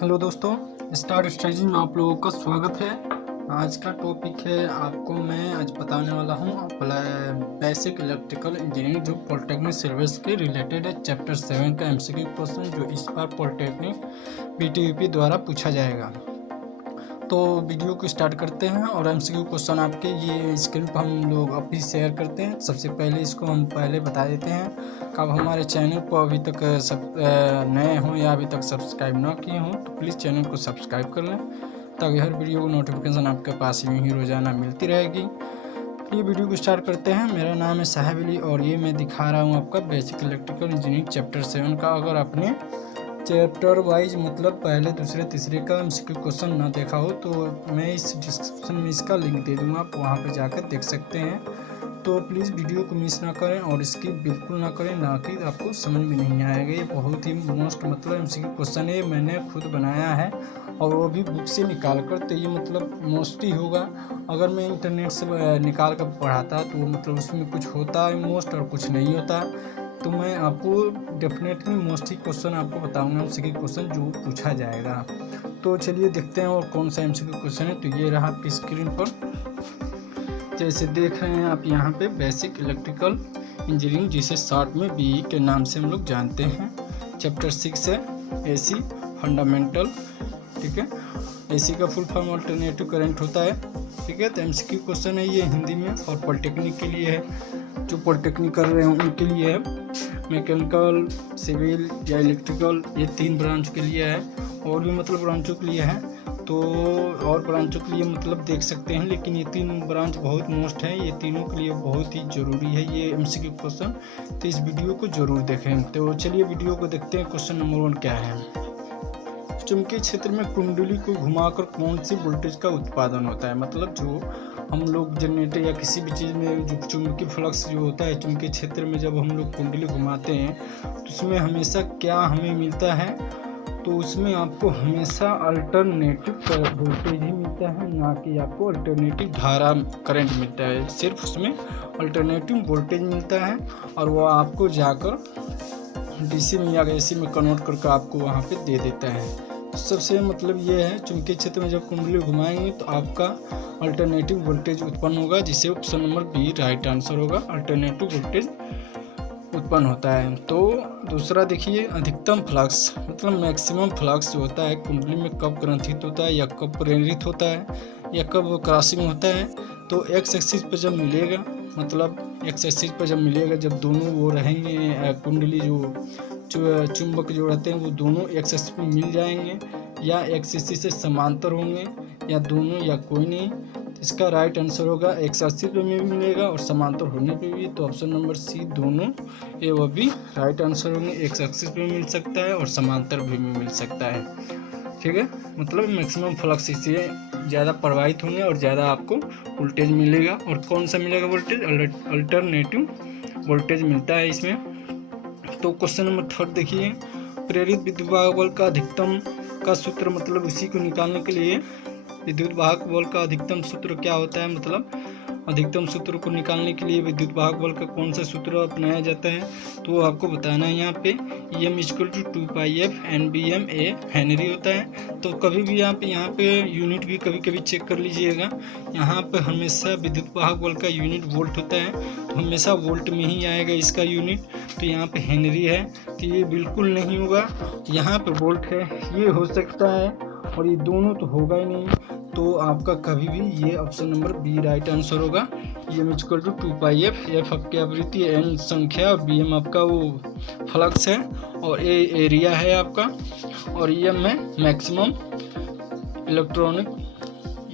Hello दोस्तों, star strategy में आप लोगों का स्वागत है। आज का टॉपिक है, आपको मैं आज बताने वाला हूँ बेसिक इलेक्ट्रिकल इंजीनियरिंग जो पॉलिटेक्निक सिलेबस के रिलेटेड है। चैप्टर 7 का एमसीक्यू क्वेश्चन जो इस बार पॉलिटेक्निक बीटीयूपी द्वारा पूछा जाएगा। तो वीडियो को स्टार्ट करते हैं और एमसीक्यू क्वेश्चन आपके ये स्क्रीन पर हम लोग अभी शेयर करते हैं। सबसे पहले इसको हम पहले बता देते हैं कि आप हमारे चैनल को अभी तक नए हों या अभी तक सब्सक्राइब ना किए हों तो प्लीज़ चैनल को सब्सक्राइब कर लें ताकि हर वीडियो को नोटिफिकेशन आपके पास यूँ ही रोज़ाना मिलती रहेगी। ये वीडियो को स्टार्ट करते हैं। मेरा नाम है साहिब अली और ये मैं दिखा रहा हूँ आपका बेसिक इलेक्ट्रिकल इंजीनियरिंग चैप्टर 7 का। अगर आपने चैप्टर वाइज मतलब पहले दूसरे तीसरे का एमसीक्यू क्वेश्चन ना देखा हो तो मैं इस डिस्क्रिप्शन में इसका लिंक दे दूँगा, आप वहाँ पे जाकर देख सकते हैं। तो प्लीज़ वीडियो को मिस ना करें और इसकी बिल्कुल ना करें, ना कि आपको समझ में नहीं आएगा। ये बहुत ही मोस्ट मतलब एमसीक्यू क्वेश्चन है, मैंने खुद बनाया है और वो भी बुक से निकाल कर। तो ये मतलब मोस्ट ही होगा। अगर मैं इंटरनेट से निकाल कर पढ़ाता तो मतलब उसमें कुछ होता है मोस्ट और कुछ नहीं होता। तो मैं आपको डेफिनेटली मोस्ट ही क्वेश्चन आपको बताऊंगा एमसीक्यू क्वेश्चन जो पूछा जाएगा। तो चलिए देखते हैं और कौन सा एमसीक्यू क्वेश्चन है। तो ये रहा आपकी स्क्रीन पर, जैसे देख रहे हैं आप यहाँ पे बेसिक इलेक्ट्रिकल इंजीनियरिंग जिसे शॉर्ट में बीई के नाम से हम लोग जानते हैं। चैप्टर 6 है एसी फंडामेंटल, ठीक है। एसी का फुल फॉर्म अल्टरनेटिव करंट होता है, ठीक है। तो एमसीक्यू क्वेश्चन है ये हिंदी में और पॉलिटेक्निक के लिए है, जो पॉलिटेक्निक कर रहे हैं उनके लिए है। मैकेनिकल, सिविल या इलेक्ट्रिकल ये 3 ब्रांच के लिए है, और भी मतलब ब्रांचों के लिए है। तो और ब्रांचों के लिए मतलब देख सकते हैं, लेकिन ये 3 ब्रांच बहुत मोस्ट है, ये तीनों के लिए बहुत ही ज़रूरी है ये एमसीक्यू क्वेश्चन। तो इस वीडियो को ज़रूर देखें। तो चलिए वीडियो को देखते हैं। क्वेश्चन नंबर 1 क्या है। चुंबकीय क्षेत्र में कुंडली को घुमाकर कौन सी वोल्टेज का उत्पादन होता है। मतलब जो हम लोग जनरेटर या किसी भी चीज़ में जो चुंबकीय फ्लक्स जो होता है चुंबकीय क्षेत्र में, जब हम लोग कुंडली घुमाते हैं तो उसमें हमेशा क्या हमें मिलता है, तो उसमें आपको हमेशा अल्टरनेटिव वोल्टेज ही मिलता है, ना कि आपको अल्टरनेटिव धारा करंट मिलता है। सिर्फ उसमें अल्टरनेटिव वोल्टेज मिलता है और वो आपको जाकर डीसी में या एसी में कन्वर्ट करके आपको वहाँ पे दे देता है। सबसे मतलब ये है, चुंबकीय क्षेत्र में जब कुंडली घुमाएंगे तो आपका अल्टरनेटिव वोल्टेज उत्पन्न होगा, जिसे option number B right answer होगा। अल्टरनेटिव वोल्टेज उत्पन्न होता है। तो दूसरा देखिए, अधिकतम फ्लक्स मतलब मैक्सिमम फ्लक्स जो होता है कुंडली में कब ग्रंथित होता है या कब प्रेरित होता है या कब क्रॉसिंग होता है। तो एक्स एक्सिस पर जब मिलेगा, मतलब एक्स एक्सिस पर जब मिलेगा, जब दोनों वो रहेंगे कुंडली जो चुंबक जो रहते हैं वो दोनों एक्स एक्सिस पर मिल जाएंगे, या एक्स एक्सिस से समांतर होंगे, या दोनों या कोई नहीं। तो इसका राइट आंसर होगा एक्स एक्सिस पे भी मिलेगा और समांतर होने पे भी। तो ऑप्शन नंबर सी दोनों ए व बी राइट आंसर होंगे। एक्स एक्सिस पे मिल सकता है और समांतर भी मिल सकता है, ठीक है। मतलब मैक्सिमम फ्लक्स इससे ज़्यादा प्रवाहित होंगे और ज़्यादा आपको वोल्टेज मिलेगा। और कौन सा मिलेगा वोल्टेज, अल्टरनेटिव वोल्टेज मिलता है इसमें। तो क्वेश्चन नंबर 3 देखिए, प्रेरित विद्युत वाहक बल का अधिकतम का सूत्र, मतलब उसी को निकालने के लिए विद्युत वाहक बल का अधिकतम सूत्र क्या होता है। मतलब अधिकतम सूत्र को निकालने के लिए विद्युत वाहक बल का कौन सा सूत्र अपनाया जाता है, तो वो आपको बताना है। यहाँ पे EM = 2πf NBM A Henry होता है। तो कभी भी आप यहाँ पे यूनिट भी कभी कभी चेक कर लीजिएगा। यहाँ पे हमेशा विद्युत वाहक बल का यूनिट वोल्ट होता है, तो हमेशा वोल्ट में ही आएगा इसका यूनिट। तो यहाँ पे हेनरी है, तो ये बिल्कुल नहीं होगा। यहाँ पे वोल्ट है, ये हो सकता है, और ये दोनों तो होगा ही नहीं। तो आपका कभी भी ये option number B right answer होगा। EM = 2πf, F आपकी आवृत्ति, N संख्या, BM आपका वो फ्लक्स है, और A एरिया है आपका, और EM है मैक्सिमम इलेक्ट्रॉनिक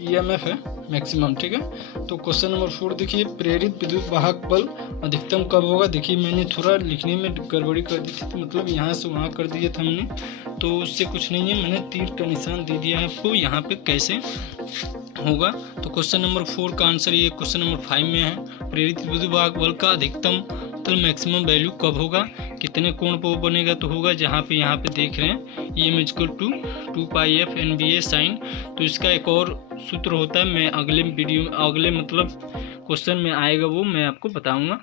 EMF है मैक्सिमम, ठीक है। तो क्वेश्चन नंबर 4 देखिए, प्रेरित विद्युत वाहक बल अधिकतम कब होगा। देखिए मैंने थोड़ा लिखने में गड़बड़ी कर दी थी, तो मतलब यहाँ से वहाँ कर दिया था हमने, तो उससे कुछ नहीं है, मैंने तीर का निशान दे दिया है आपको यहाँ पे कैसे होगा। तो क्वेश्चन नंबर 4 का आंसर ये क्वेश्चन नंबर 5 में है। प्रेरित विद्युत वाहक बल का अधिकतम मतलब मैक्सिमम वैल्यू कब होगा, कितने कोण पर वो बनेगा, तो होगा जहाँ पे यहाँ पे देख रहे हैं EM = 2πf NBA sin। तो इसका एक और सूत्र होता है, मैं अगले मतलब क्वेश्चन में आएगा वो मैं आपको बताऊंगा।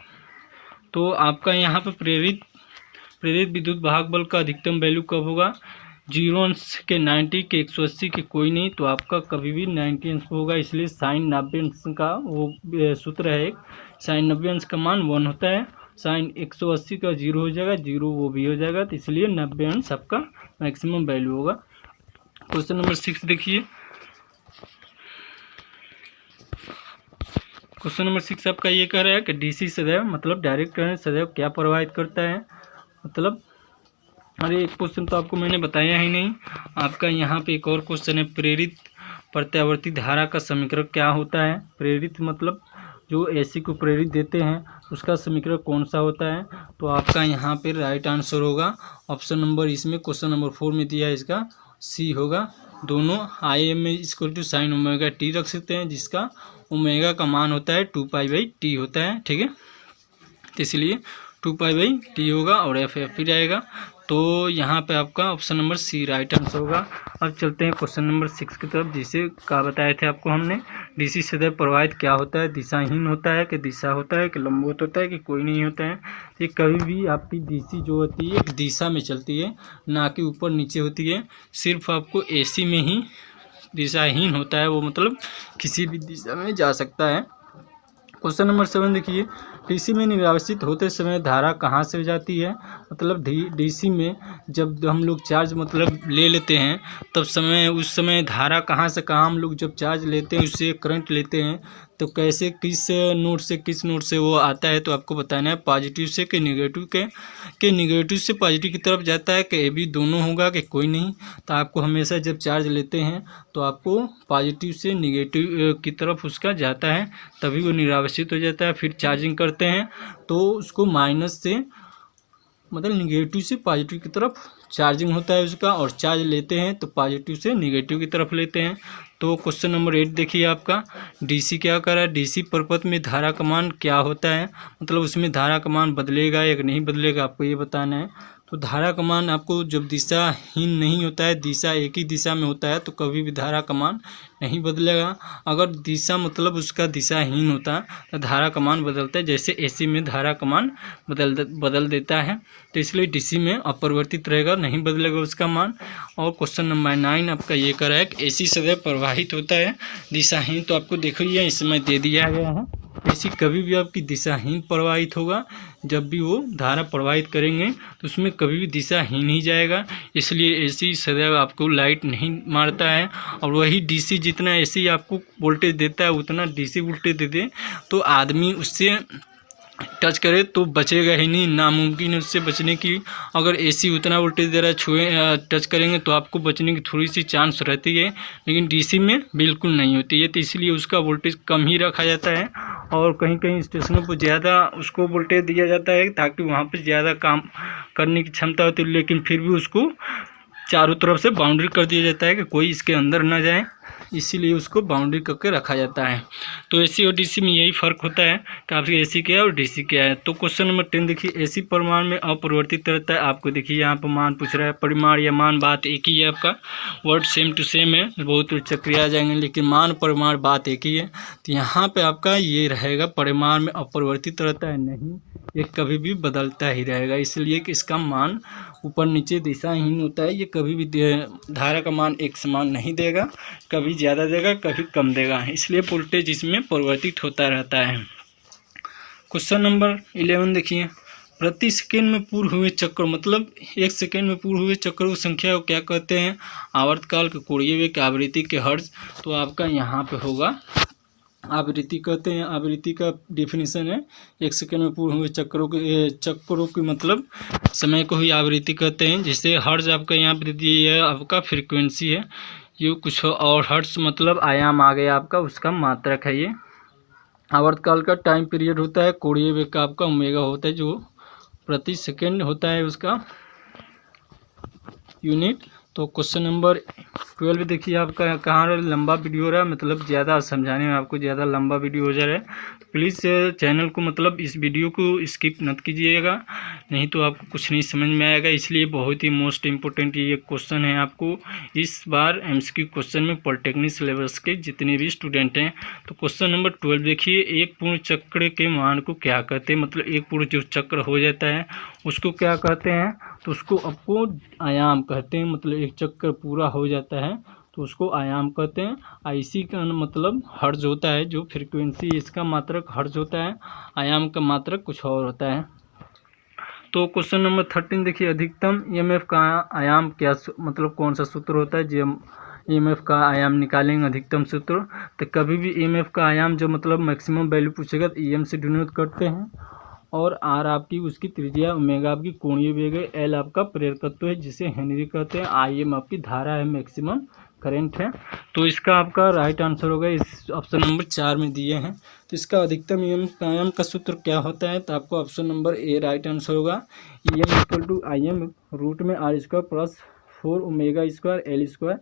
तो आपका यहाँ पे प्रेरित विद्युत वाहक बल का अधिकतम वैल्यू कब होगा, 0 अंश के 90 के 180 के कोई नहीं, तो आपका कभी भी 90 अंश होगा। इसलिए साइन 90 अंश का वो सूत्र है एक, साइन 90 अंश का मान 1 होता है, साइन 180 का 0 हो जाएगा, 0 वो भी हो जाएगा, तो इसलिए 90 अंश आपका मैक्सिमम वैल्यू होगा। क्वेश्चन नंबर 6 देखिए। क्वेश्चन नंबर 6 आपका ये कह रहा है कि डीसी सदैव मतलब डायरेक्ट करंट सदैव क्या प्रभावित करता है, मतलब अरे एक क्वेश्चन तो आपको मैंने बताया ही नहीं। आपका यहाँ पे एक और क्वेश्चन है, प्रेरित प्रत्यावर्ती धारा का समीकरण क्या होता है। प्रेरित मतलब जो एसी को प्रेरित देते हैं उसका समीकरण कौन सा होता है। तो आपका यहाँ पे राइट आंसर होगा ऑप्शन नंबर, इसमें क्वेश्चन नंबर 4 में दिया है, इसका सी होगा। दोनों I M equal to sin omega T रख सकते हैं, जिसका ओमेगा का मान होता है 2π/t होता है, ठीक है। तो इसलिए 2π/t होगा और एफ ही रहेगा। तो यहाँ पे आपका option number C right answer होगा। अब चलते हैं क्वेश्चन नंबर 6 की तरफ, जिसे क्या बताए थे आपको हमने, डीसी सदैव प्रवाहित क्या होता है, दिशाहीन होता है कि दिशा होता है कि लंबवत होता है कि कोई नहीं होता है। ये कभी भी आपकी डीसी जो होती है एक दिशा में चलती है, ना कि ऊपर नीचे होती है। सिर्फ आपको एसी में ही दिशाहीन होता है, वो मतलब किसी भी दिशा में जा सकता है। क्वेश्चन नंबर 7 देखिए, डीसी में निर्वासित होते समय धारा कहाँ से जाती है। मतलब डीसी में जब हम लोग चार्ज मतलब ले लेते हैं तब उस समय धारा कहाँ से कहाँ हम लोग जब चार्ज लेते हैं उससे करंट लेते हैं तो कैसे किस नोड से वो आता है। तो आपको बताना है पॉजिटिव से कि निगेटिव के निगेटिव से पॉजिटिव की तरफ जाता है कि ए बी दोनों होगा कि कोई नहीं। तो आपको हमेशा जब चार्ज लेते हैं तो आपको पॉजिटिव से निगेटिव की तरफ उसका जाता है, तभी वो निरावसित हो जाता है। फिर चार्जिंग करते हैं तो उसको माइनस से मतलब निगेटिव से पॉजिटिव की तरफ चार्जिंग होता है उसका, और चार्ज लेते हैं तो पॉजिटिव से निगेटिव की तरफ लेते हैं। तो क्वेश्चन नंबर 8 देखिए आपका, डीसी क्या कर रहा है, डीसी परिपथ में धारा का मान क्या होता है, मतलब उसमें धारा का मान बदलेगा या नहीं बदलेगा, आपको ये बताना है। तो धारा का मान आपको जब दिशाहीन नहीं होता है, दिशा एक ही दिशा में होता है, तो कभी भी धारा का मान नहीं बदलेगा। अगर दिशा मतलब उसका दिशाहीन होता है तो धारा का मान बदलता है, जैसे एसी में धारा का मान बदल देता है। तो इसलिए डीसी में अपरिवर्तित रहेगा, नहीं बदलेगा उसका मान। और क्वेश्चन नंबर 9 आपका ये कर रहा है कि एसी सदैव प्रवाहित होता है दिशाहीन। तो आपको देखो ये इसमें दे दिया गया है, एसी कभी भी आपकी दिशाहीन प्रवाहित होगा। जब भी वो धारा प्रवाहित करेंगे तो उसमें कभी भी दिशाहीन ही जाएगा, इसलिए एसी सदैव आपको लाइट नहीं मारता है। और वही डीसी जितना एसी आपको वोल्टेज देता है उतना डीसी वोल्टेज दे दे तो आदमी उससे टच करे तो बचेगा ही नहीं, नामुमकिन है उससे बचने की। अगर एसी उतना वोल्टेज दे रहा है, टच करेंगे तो आपको बचने की थोड़ी सी चांस रहती है, लेकिन डीसी में बिल्कुल नहीं होती है। तो इसलिए उसका वोल्टेज कम ही रखा जाता है, और कहीं कहीं स्टेशनों पर ज़्यादा उसको वोल्टेज दिया जाता है ताकि वहाँ पर ज़्यादा काम करने की क्षमता होती है, लेकिन फिर भी उसको चारों तरफ से बाउंड्री कर दिया जाता है कि कोई इसके अंदर ना जाए, इसीलिए उसको बाउंड्री करके रखा जाता है। तो एसी और डीसी में यही फ़र्क होता है कि आपकी एसी क्या है और डीसी क्या है। तो क्वेश्चन नंबर 10 देखिए, एसी परिमाण में अपरिवर्तित रहता है। आपको देखिए यहाँ पर मान पूछ रहा है, परिमाण या मान बात एक ही है, आपका वर्ड सेम टू सेम है, बहुत चक्रिय आ जाएंगे, लेकिन मान परिमाण बात एक ही है। तो यहाँ पर आपका ये रहेगा, परिमाण में अपरिवर्तित रहता है, नहीं ये कभी भी बदलता ही रहेगा, इसलिए कि इसका मान ऊपर नीचे दिशाहीन होता है। ये कभी भी धारा का मान एक समान नहीं देगा, कभी ज़्यादा देगा कभी कम देगा, इसलिए वोल्टेज इसमें परिवर्तित होता रहता है। क्वेश्चन नंबर 11 देखिए, प्रति सेकेंड में पूर्ण हुए चक्र, मतलब 1 सेकेंड में पूर्ण हुए चक्रों की संख्या को क्या कहते हैं। आवर्तकाल के कोणीय वेग, आवृत्ति के हर्ट्ज। तो आपका यहाँ पे होगा आवृत्ति कहते हैं, आवृत्ति का डेफिनेशन है 1 सेकेंड में पूर्ण हुए चक्रों की मतलब समय को ही आवृत्ति कहते हैं। जैसे हर्ट्ज आपका यहाँ पर दिया है, आपका फ्रीक्वेंसी है, ये कुछ और हर्ट्ज मतलब आयाम आ गया आपका, उसका मात्रक है। ये आवर्तकाल का टाइम पीरियड होता है, कोणीय वेग का आपका ओमेगा होता है, जो प्रति सेकेंड होता है उसका यूनिट। तो क्वेश्चन नंबर 12 देखिए आपका, कहाँ लंबा वीडियो हो रहा है, मतलब ज़्यादा समझाने में आपको ज़्यादा लंबा वीडियो हो जा रहा है, तो प्लीज़ चैनल को मतलब इस वीडियो को स्किप मत कीजिएगा, नहीं तो आपको कुछ नहीं समझ में आएगा। इसलिए बहुत ही मोस्ट इम्पोर्टेंट ये क्वेश्चन है आपको इस बार एमसीक्यू क्वेश्चन में पॉलिटेक्निक सिलेबस के जितने भी स्टूडेंट हैं। तो क्वेश्चन नंबर 12 देखिए, एक पूर्ण चक्र के मान को क्या कहते हैं, मतलब एक पूर्ण जो चक्र हो जाता है उसको क्या कहते हैं, तो उसको आपको आयाम कहते हैं। मतलब एक चक्कर पूरा हो जाता है तो उसको आयाम कहते हैं। आईसी का मतलब हर्ज होता है, जो फ्रीक्वेंसी इसका मात्रक हर्ज होता है, आयाम का मात्रक कुछ और होता है। तो क्वेश्चन नंबर 13 देखिए, अधिकतम ईएमएफ का आयाम क्या, मतलब कौन सा सूत्र होता है जो ईएमएफ का आयाम निकालेंगे अधिकतम सूत्र। तो कभी भी ईएमएफ का आयाम जो मतलब मैक्सिमम वैल्यू पूछेगा तो ईएम से डिनोट करते हैं, और आर आपकी उसकी त्रिज्या, ओमेगा आपकी कोणीय वेग है, एल आपका प्रेरकत्व है जिसे हेनरी कहते हैं, आई एम आपकी धारा है, मैक्सिमम करंट है। तो इसका आपका राइट आंसर होगा, इस ऑप्शन नंबर 4 में दिए हैं। तो इसका अधिकतम ईएमएफ आयाम का सूत्र क्या होता है, तो आपको option number A right answer होगा। EM equal to I M root में R square plus 4 omega square L square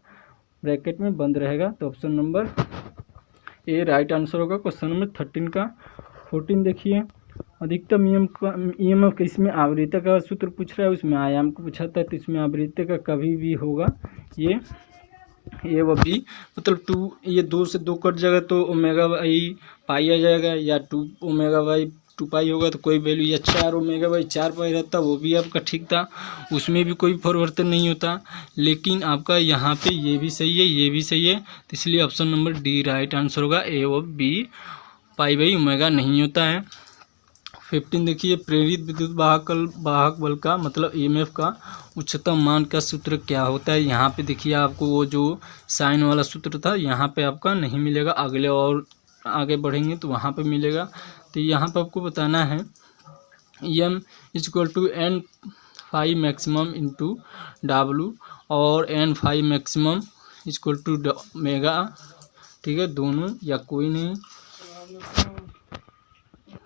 bracket में बंद रहेगा। तो option number A right answer होगा क्वेश्चन नंबर 13 का। 14 देखिए, अधिकतम ईएमएफ का इसमें आवृत्ति का सूत्र पूछ रहा है, उसमें आयाम को पूछा था, तो इसमें आवृत्ति का कभी भी होगा ये व बी, मतलब 2, ये 2 से 2 कट जाएगा तो ओमेगा बाई पाई आ जाएगा, या 2 ओमेगा बाई 2 पाई होगा तो कोई वैल्यू, या 4 ओमेगा बाई 4 पाई रहता वो भी आपका ठीक था, उसमें भी कोई परिवर्तन नहीं होता। लेकिन आपका यहाँ पे ये भी सही है, ये भी सही है, तो इसलिए option number D right answer होगा। ए व बी पाई बाई ओमेगा नहीं होता है। 15 देखिए, प्रेरित विद्युत वाहक बल का मतलब ईएमएफ का उच्चतम मान का सूत्र क्या होता है। यहाँ पे देखिए आपको वो जो साइन वाला सूत्र था यहाँ पे आपका नहीं मिलेगा, अगले और आगे बढ़ेंगे तो वहाँ पे मिलेगा। तो यहाँ पे आपको बताना है M equal to N phi maximum into W, और N phi maximum equal to mega, ठीक है, दोनों या कोई नहीं।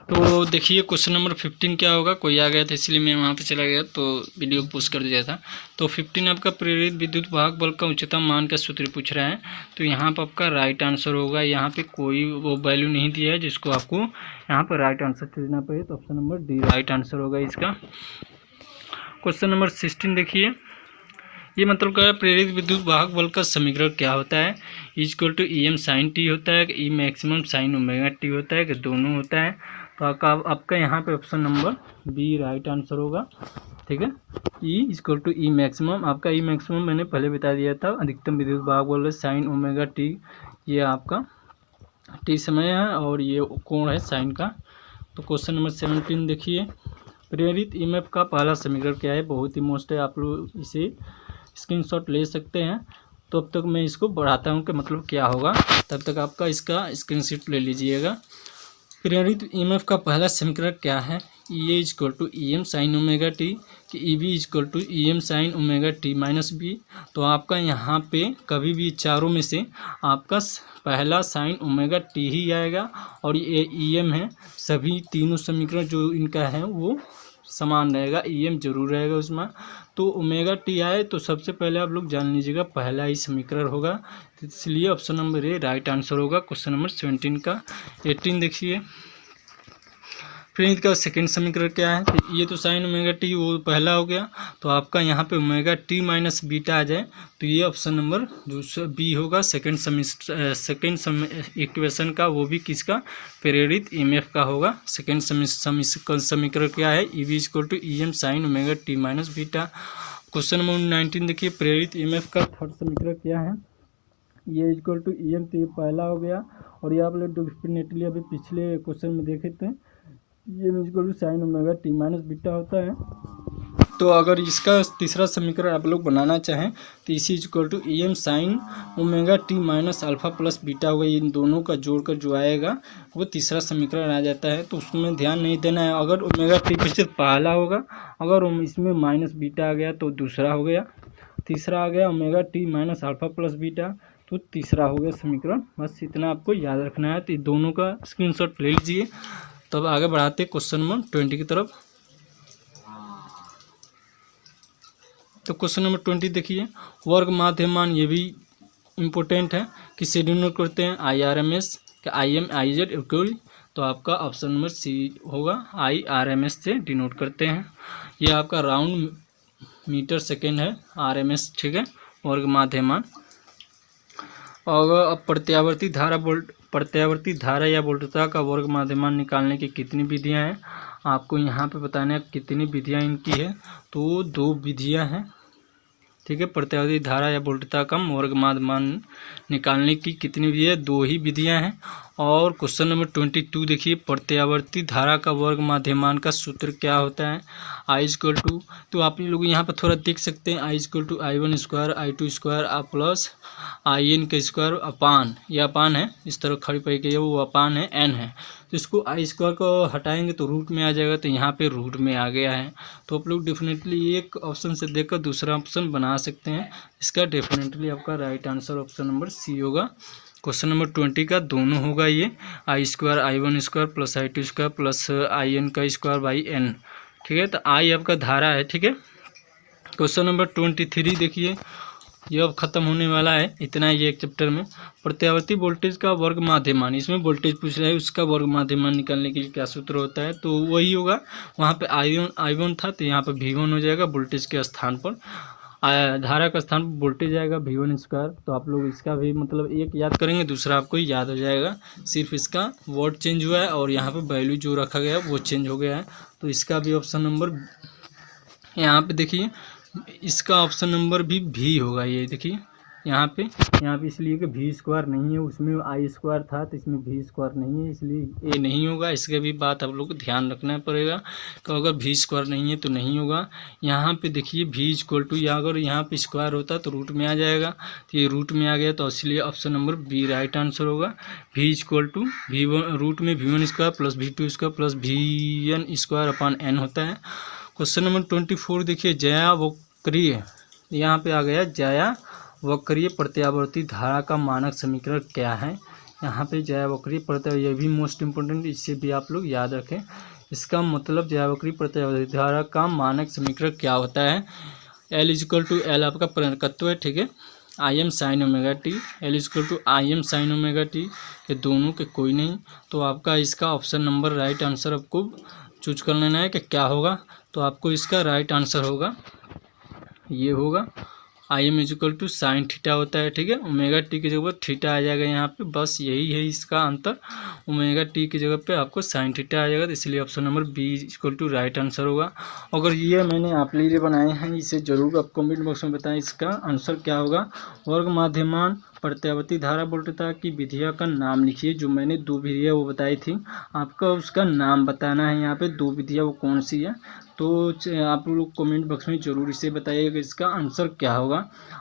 तो देखिए क्वेश्चन नंबर 15 क्या होगा, कोई आ गया था इसलिए मैं वहाँ पे चला गया तो वीडियो पोस्ट कर दिया था। तो 15 आपका प्रेरित विद्युत वाहक बल का उच्चतम मान का सूत्र पूछ रहा है, तो यहाँ पर आपका राइट आंसर होगा। यहाँ पे कोई वो वैल्यू नहीं दिया है जिसको आपको यहाँ पर राइट आंसर चुनना पड़े, तो option number D right answer होगा इसका। क्वेश्चन नंबर 16 देखिए, ये मतलब क्या है, प्रेरित विद्युत वाहक बल का समीकरण क्या होता है। Equal to E M sin T होता है कि E maximum sin omega T होता है कि दोनों होता है। तो आपका यहाँ पे option number B right answer होगा, ठीक है। E equal to E maximum, आपका ई मैक्सिमम मैंने पहले बता दिया था, अधिकतम विद्युत वाहक बल साइन ओमेगा टी, ये आपका टी समय है और ये कोण है साइन का। तो क्वेश्चन नंबर 17 देखिए, प्रेरित ईएमएफ का पहला समीकरण क्या है, बहुत ही मोस्ट है, आप लोग इसे स्क्रीनशॉट ले सकते हैं। तो अब तक मैं इसको बढ़ाता हूँ कि मतलब क्या होगा, तब तक आपका इसका स्क्रीनशॉट ले लीजिएगा। प्रेरित ईएमएफ का पहला समीकरण क्या है, E A equal to E M sign omega T, कि E B equal to E M sign omega T minus B. तो आपका यहाँ पे कभी भी चारों में से आपका पहला साइन ओमेगा टी ही आएगा, और ये ई एम है, सभी तीनों समीकरण जो इनका है वो समान रहेगा, ई एम जरूर रहेगा उसमें। तो ओमेगा टी आए तो सबसे पहले आप लोग जान लीजिएगा पहला ही समीकरण होगा, तो इसलिए option number A right answer होगा क्वेश्चन नंबर 17 का। 18 देखिए, प्रेरित का सेकंड समीकरण क्या है, तो ये तो साइन ओमेगा टी वो पहला हो गया, तो आपका यहाँ पे ओमेगा टी माइनस बीटा आ जाए तो ये ऑप्शन नंबर दूसरा बी होगा, सेकंड इक्वेशन का, वो भी किसका, प्रेरित ईएमएफ का होगा। सेकंड समीकरण क्या है, E B equal to E M sign omega T minus beta. Question number 19 देखिए, प्रेरित ईएमएफ का थर्ड समीकरण क्या है, ये इक्वल टू ई एम, तो ये पहला हो गया, और ये आप लोग डेफिनेटली अभी पिछले क्वेश्चन में देखे थे, ये equal to sin omega T minus beta होता है। तो अगर इसका तीसरा समीकरण आप लोग बनाना चाहें तो इसी equal to E M sign omega T minus alpha plus beta होगा, इन दोनों का जोड़कर जो आएगा वो तीसरा समीकरण आ जाता है। तो उसमें ध्यान नहीं देना है, अगर ओमेगा टी पे सिर्फ पहला होगा, अगर इसमें माइनस बीटा आ गया तो दूसरा हो गया, तीसरा आ गया omega T minus alpha plus beta तो तीसरा हो गया समीकरण। बस इतना आपको याद रखना है। तो दोनों का स्क्रीनशॉट ले लीजिए। तब आगे बढ़ाते क्वेश्चन नंबर 20 की तरफ। तो क्वेश्चन नंबर 20 देखिए, वर्ग माध्यमान, ये भी इम्पोर्टेंट है, किससे डिनोट करते हैं, आई आर एम एस का I am I Z equal, तो आपका ऑप्शन नंबर सी होगा, आई आर एम एस से डिनोट करते हैं। ये आपका राउंड मीटर सेकेंड है, आर एम एस, ठीक है, वर्ग माध्यमान। और अब प्रत्यावर्ती धारा या वोल्टता का वर्ग माध्यमान निकालने की कितनी विधियां हैं, आपको यहाँ पे बताना है कितनी विधियाँ इनकी है। तो 2 विधियाँ हैं, ठीक है। प्रत्यावर्ती धारा या वोल्टता का वर्ग माध्य मान निकालने की कितनी विधि है, 2 ही विधियां हैं। और क्वेश्चन नंबर 22 देखिए, प्रत्यावर्ती धारा का वर्ग माध्यमान का सूत्र क्या होता है, I=, तो आप लोग यहाँ पर थोड़ा देख सकते हैं, I=I1² I2² प्लस IN² अपान, ये अपान है, इस तरह खड़ी पड़ी गई है, वो अपान है, n है। तो इसको I² को हटाएंगे तो रूट में आ जाएगा, तो यहाँ पे रूट में आ गया है। तो आप लोग डेफिनेटली एक ऑप्शन से देखकर दूसरा ऑप्शन बना सकते हैं। इसका डेफिनेटली आपका right answer option number C होगा। क्वेश्चन नंबर 20 का दोनों होगा ये, I² I1² plus I2² plus IN² by n, ठीक है। तो I आपका धारा है, ठीक है। क्वेश्चन नंबर 23 देखिए, ये अब खत्म होने वाला है, इतना ही एक चैप्टर में। प्रत्यावर्ती वोल्टेज का वर्ग माध्यमान, इसमें वोल्टेज पूछ रहा है, उसका वर्ग माध्यमान निकालने के लिए क्या सूत्र होता है, तो वही होगा। वहाँ पे I1 था, तो यहाँ पे V1 हो जाएगा, वोल्टेज के स्थान पर धारा का स्थान पर वोल्टेज आएगा V1²। तो आप लोग इसका भी मतलब एक याद करेंगे, दूसरा आपको याद हो जाएगा, सिर्फ इसका वर्ड चेंज हुआ है और यहाँ पे वैल्यू जो रखा गया है वो चेंज हो गया है। तो इसका भी ऑप्शन नंबर यहाँ पे देखिए, इसका ऑप्शन नंबर भी होगा। ये देखिए यहाँ पे इसलिए कि V² नहीं है, उसमें I² था, तो इसमें V² नहीं है, इसलिए ये नहीं होगा। इसका भी बात आप लोग को ध्यान रखना पड़ेगा, तो अगर V² नहीं है तो नहीं होगा। यहाँ पे देखिए V=, या अगर यहाँ पे स्क्वायर होता तो रूट में आ जाएगा, तो ये रूट में आ गया, तो इसलिए option number B right answer होगा। V=V1 रूट में V1² plus V2² plus VN² अपान n होता है। क्वेश्चन नंबर 24 देखिए, ज्यावक्रीय, यहाँ पे आ गया ज्यावक्रीय प्रत्यावर्ती धारा का मानक समीकरण क्या है। यहाँ पे ज्यावक्रीय प्रत्यावर्ती, ये भी मोस्ट इम्पोर्टेंट, इससे भी आप लोग याद रखें। इसका मतलब ज्यावक्रीय प्रत्यावर्ती धारा का मानक समीकरण क्या होता है, L=L आपका प्रेरकत्व है, ठीक है। Im sin ωt, L=Im sin ωt, ये दोनों के कोई नहीं, तो आपका इसका ऑप्शन नंबर राइट आंसर आपको चूज कर लेना है कि क्या होगा। तो आपको इसका राइट आंसर होगा, ये होगा Im sin थीटा होता है, ठीक है। ωt की जगह पर थीटा आ जाएगा यहाँ पे, बस यही है इसका अंतर, ωt की जगह पे आपको sin थीटा आ जाएगा, तो इसलिए option number B right answer होगा। अगर ये मैंने आप लिए बनाए हैं, इसे जरूर आप कमेंट बॉक्स में बताएं इसका आंसर क्या होगा। वर्ग माध्यमान प्रत्यावर्ती धारा वोल्टता की विधियों का नाम लिखिए, जो मैंने 2 विधियाँ वो बताई थी, आपका उसका नाम बताना है। यहाँ पे 2 विधियाँ वो कौन सी है, तो आप लोग कमेंट बॉक्स में ज़रूर इसे बताइएगा कि इसका आंसर क्या होगा।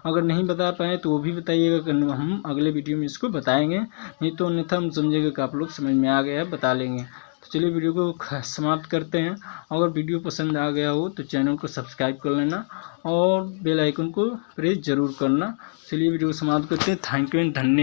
अगर नहीं बता पाए तो वो भी बताइएगा कि हम अगले वीडियो में इसको बताएंगे, नहीं तो अन्यथा हम समझेंगे कि आप लोग समझ में आ गया है, बता लेंगे। तो चलिए वीडियो को समाप्त करते हैं। अगर वीडियो पसंद आ गया हो तो चैनल को सब्सक्राइब कर लेना और बेल आइकन को प्रेस ज़रूर करना। चलिए वीडियो को समाप्त करते हैं। थैंक यू एंड धन्यवाद।